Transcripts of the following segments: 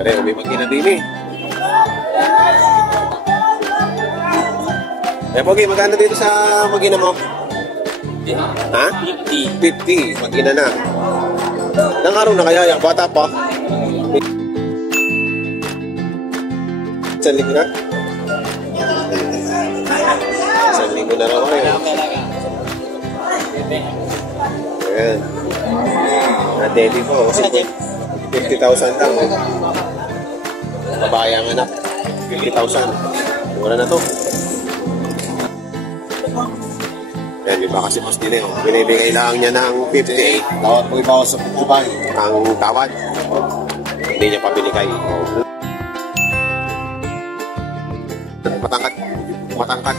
Pare, may magkina din eh. Eh, Pogi, magkano dito sa magkina mo? Ha? 50. Magkina na. Ilang araw na kaya? Bata pa? Isang linggo na? Isang linggo na raw kayo. Ayan. Na-deli ko. 50,000 lang. Babae ang anak. 50,000. Mura na to. Ayan, may baka si Boss din eh. Binibigay lang niya ng 58. Tawad po ibawas sa pupuban. Ang tawad. Hindi niya pa binigay. Matangkad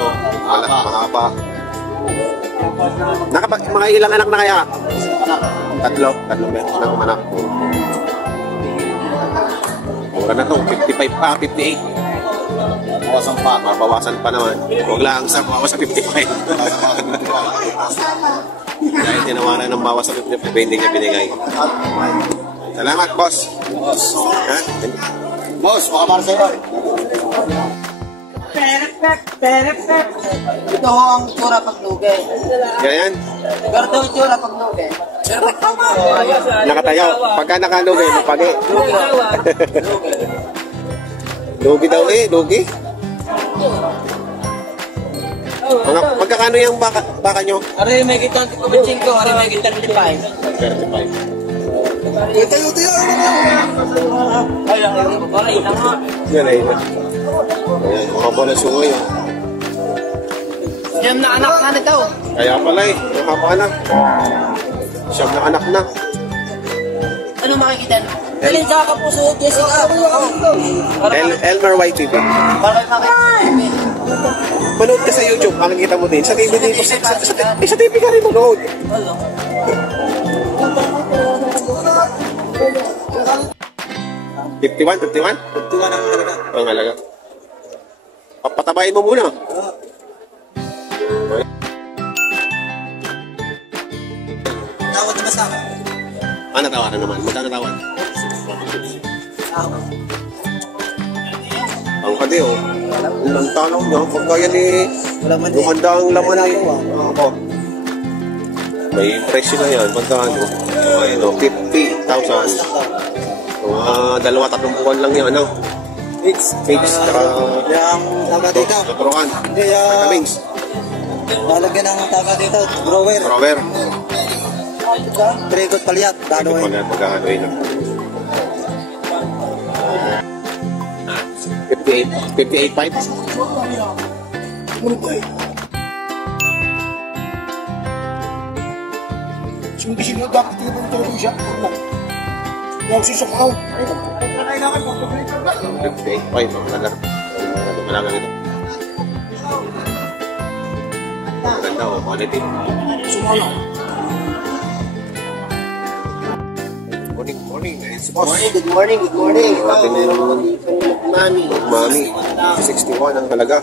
to. Mahaba. Mga ilang anak na kaya? Tatlo anak. Mura na to, 58. Mabawasan pa naman. Huwag lang sa bawas sa 55. Dahil tinawaran ng bawas sa 55, hindi niya binigay. Salamat, boss. Ha? Boss, baka para sa'yo. Ito ho ang tsura paglugi. Ganyan? Ganito ang tsura paglugi. Nakatayo. Pagka nakalugi, mapagi. Lugi daw eh, lugi. Magkakano yung baka nyo? Ari, may kitang 5, ari may kitang 35. 35. Ito. Yan ay ito. Ayan, mahaba na sungo yun. Yan na anak na nito. Kaya pala eh, mahaba na. Siyam na anak na. Ano makikita? Alin sa kapuso, Jessica? Elmer White TV. Bakit makikita? Manood ka sa YouTube, makikita mo din. Sa TV din mo. Sa TV ka rin manood. Hello. 51 ang halaga. Ang halaga. Papatabayin mo muna. Tawad na sa akin. Ah, natawaran naman. Magkano tawad? Ang kadi oh. Ang tanaw niya. Pagka yan eh. Lumanda ang laman eh. Ako. May presyo na yan. Pagka ano. Ayun oh. 50,000. Mga 2-3 buwan lang yan. Ano? Pigs. Tsaka Yung tama dito. tuturuan. Hindi, Kamings. lalagyan ng tama dito. Grower. Rover. Trigot palyat. Ito pala. Magkakanoy na. 58.5. Sino dapat tinapang talagang siya? Yung susakaw. 58.5. Malaga nito. Maganda o. Quality. Morning. It's boss. Good morning. Ating Mami. 61 ang halaga.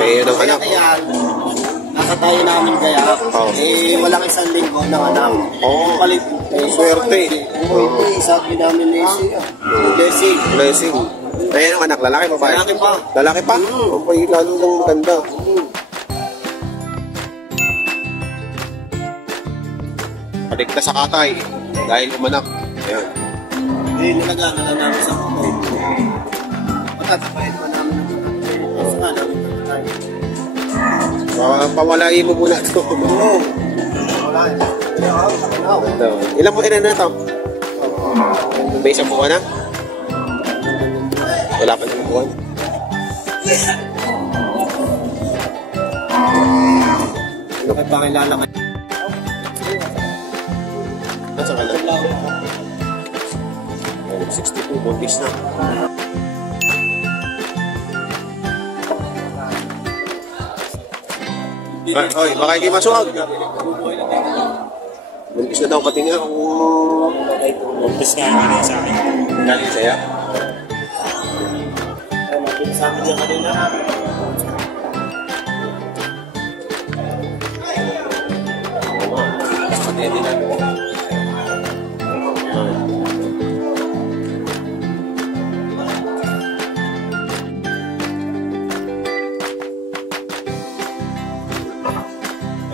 May ang anak. Nakatayo namin kaya. Oh. Walang isang linggo ng anak. Oh, Palit. swerte. Sabi namin ni Blessing. Ayan ang anak. Lalaki, babae? Lalaki pa. Lalaki pa? Okay, lalo lang maganda. Paligtas sa katay. Dahil umanak. Ayan. Hindi nilagyan na namin sa mga. Matatapayin pa namin ng mga namin. Pawalain mo muna ito. Ilang buwan na ito? May isang buwan na? Wala pa isang buwan? May pangilala ka. Nasa ka lang? 62, buntis na. Oy, baka hindi masuwag. Buntis na daw pati nga. Buntis nga naman sa akin. Galing sa'yo? Sabi niya kanina. Pati din na.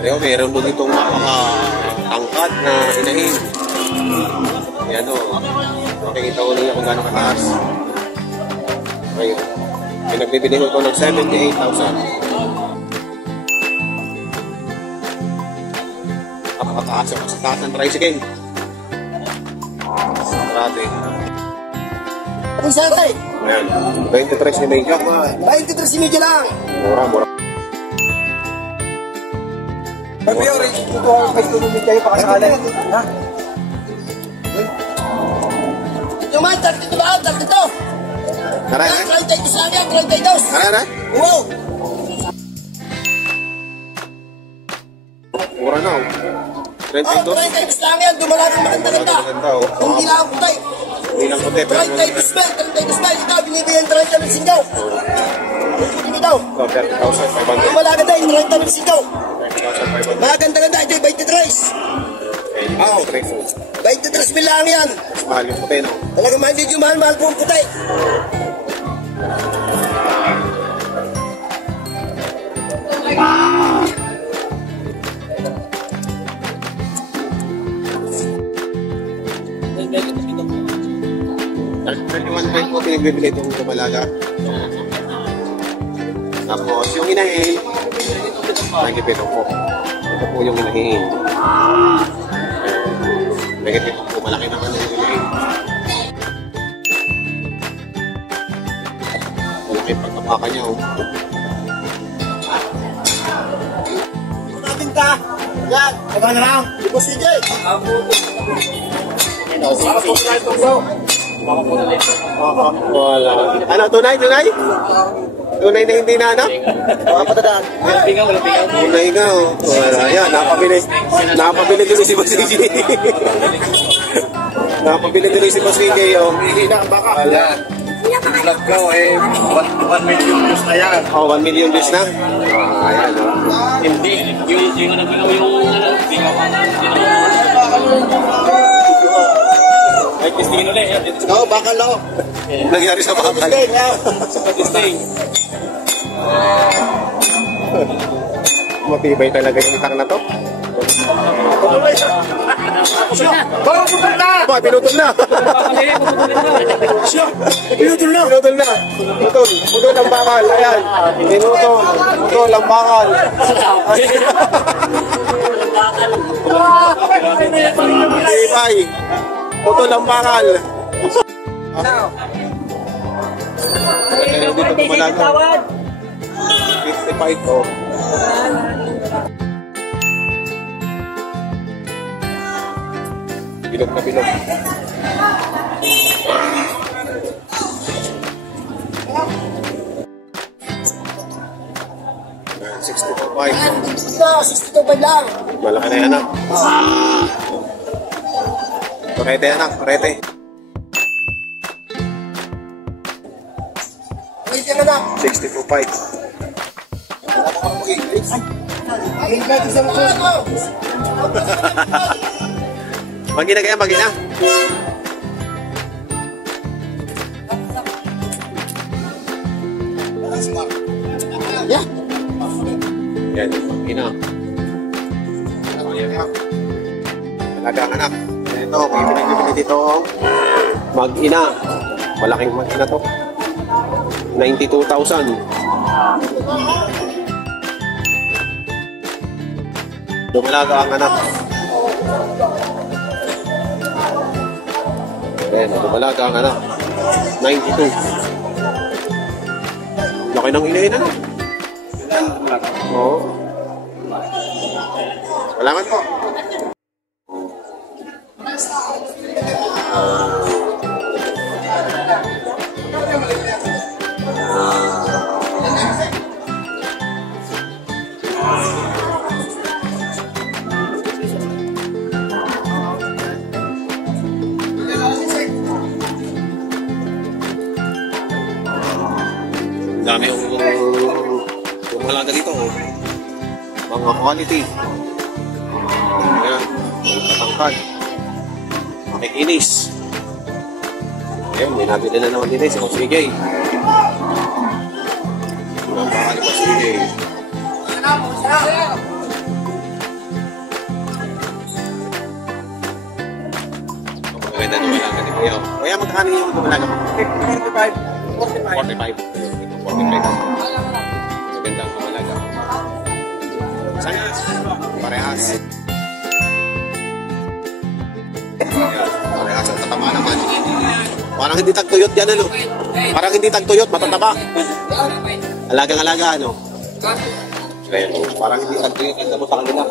Pero meron mo ditong napaka-tangkad na inahin. Yan o. Makikita ko niya kung gano'ng kataas. Ayun. Pinagbibili ko ito ng 78,000. Napakataas ako sa taas ng tricycle. Grabe. Ang sakay. Ayan. 23 ni Medyo. 23 si Medyo lang. Mura. Pag-priori, ito ang may tulungin kayo pakasakalan. Ha? Yung man, 32 ba? 32. Aray. 32 sa akin, 32. Aray. Wow. Mura na. 32. 32 lang yan. Dumalagin maganda-ganda. Hindi lang ang putay. Hindi lang puti. 32 bel. Ikaw, binibigyan 30 ng singaw. Hindi daw. 30,500. Dumalagin tayo, 30 ng singaw. 30,500. Maganda-ganda. Ito yung 23. Oo. 23 mil lang yan. Mahal yung puti, no? Talagang medyo mahal po ang putay. One point po pinagbibili itong lumalaga. Tapos yung inahin, nagipito po. Ito po yung inahin. Nagipito po, malaki naman yung inahin. Malaki pagkapaka niya. Natin ka. Yan. Taga na lang. Ibo si Jay. Para po na itong go. Wala. Ano, tunay? Tunay na hindi na anak? Mga patadaan. Tunay nga, oh. Wala. Yan, napabili tuloy si Boss CJ. Napabili tuloy si Boss CJ, oh. Hihina ang baka. Wala. Vlog ko eh, 1 million views na yan. Oh, 1 million views na. Ayan, oh. Hindi, yung nagbigaw yung bigaw ay, testingin ulit. Oo, bakal ako. Nangyari sa bakal. Sa testing. Matibay talaga yung itak na to. Ba, pinutol na. Pinutol na. Pinutol na. Putol ang bakal. Ayan. Putol ang bakal. Matibay. Putol ang bakal. Dito tumalaga. 55 oh. Bilog na bilog. Ayan, 62 lang. malaki na yan ah. Parete yan ah, parete. Wait ka na. 62.5. Magina kaya, magina. Yeah. Yan, magina. Malagang anak. Ito, may pinagbibili dito. Mag-ina. Malaking mag-ina to. 92,000. Dumalaga ang anak. Ayan, dumalaga ang anak. 92. Laki ng inahin ano? Oo. Salamat po. Dami yung malaga dito. Oh. Mga quality. Ayan. Patangkad. Makikinis. Ayan, may nabili na naman din si Boss CJ. Ang baka ni Boss CJ. ganda ng malaga ni Kuya. Kuya, magkano yung malaga mo? 45. 45. Ito, 45. Maganda ang malaga. Sana, parehas. Ayan, parehas ang tatama naman. Parang hindi tagtuyot yan, ano? Parang hindi tagtuyot, matataba. Alagang-alaga, ano? Ayan, parang hindi tagtuyot. Ang damo sa kanila.